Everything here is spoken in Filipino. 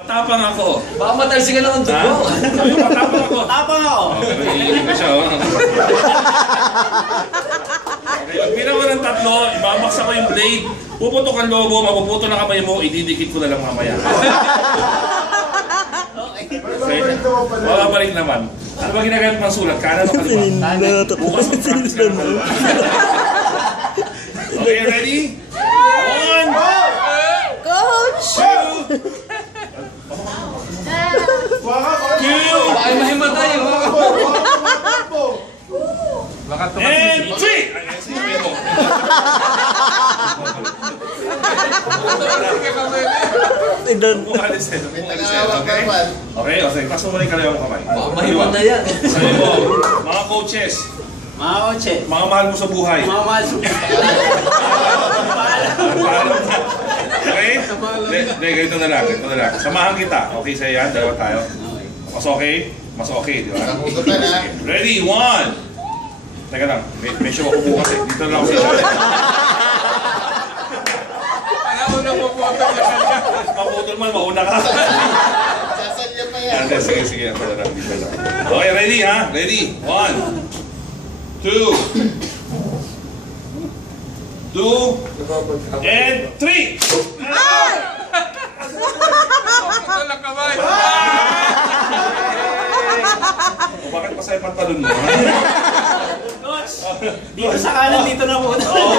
Matapang ako. Baka matalsi ka lang ang dugo. Matapang ako. Matapang ako. Okay, iilig ko siya. Okay, pagpira ko ng tatlo, ibamaksa ko yung blade. Puputok ang lobo, mapuputo na kamay mo, ididikit ko na lang mamaya. Okay. Babalik naman. Ano ba ginagamit ng sulat? Kanan o kaliwa? Bukas mag-practice ka ng kaliwa. Okay, ready? 1, Coach! 2, 2, Baka mahimatay mo. and 3! Ayan, sige mo. Bukalisin. Okay? Okay, okay. Pasok mo na yung kaliwa mo kamay. Baka mahimatay yan. Sabi mo, mga coaches, Mga kotse. mga mahal mo sa buhay. Mga mahal. Okay? Hindi, ganito na lang, ganito na lang. Samahan kita. Okay sa'yo yan? Dalawa tayo. Mas okay? Mas okay, di ba? Ready? 1! Teka lang, may show ako bukas eh. Dito na lang ako sa show. Ako na mapuputol na kanya. Maputol man, mauna ka. Sasalya pa yan. Sige, sige. Dito na lang, dito na lang. Okay, ready ha? Ready? 1, 2, 2, and 3! Putol ang kamay. O bakit pa sa'yo pantalon mo? Coach, dito sa kanan, dito na muna. Oo,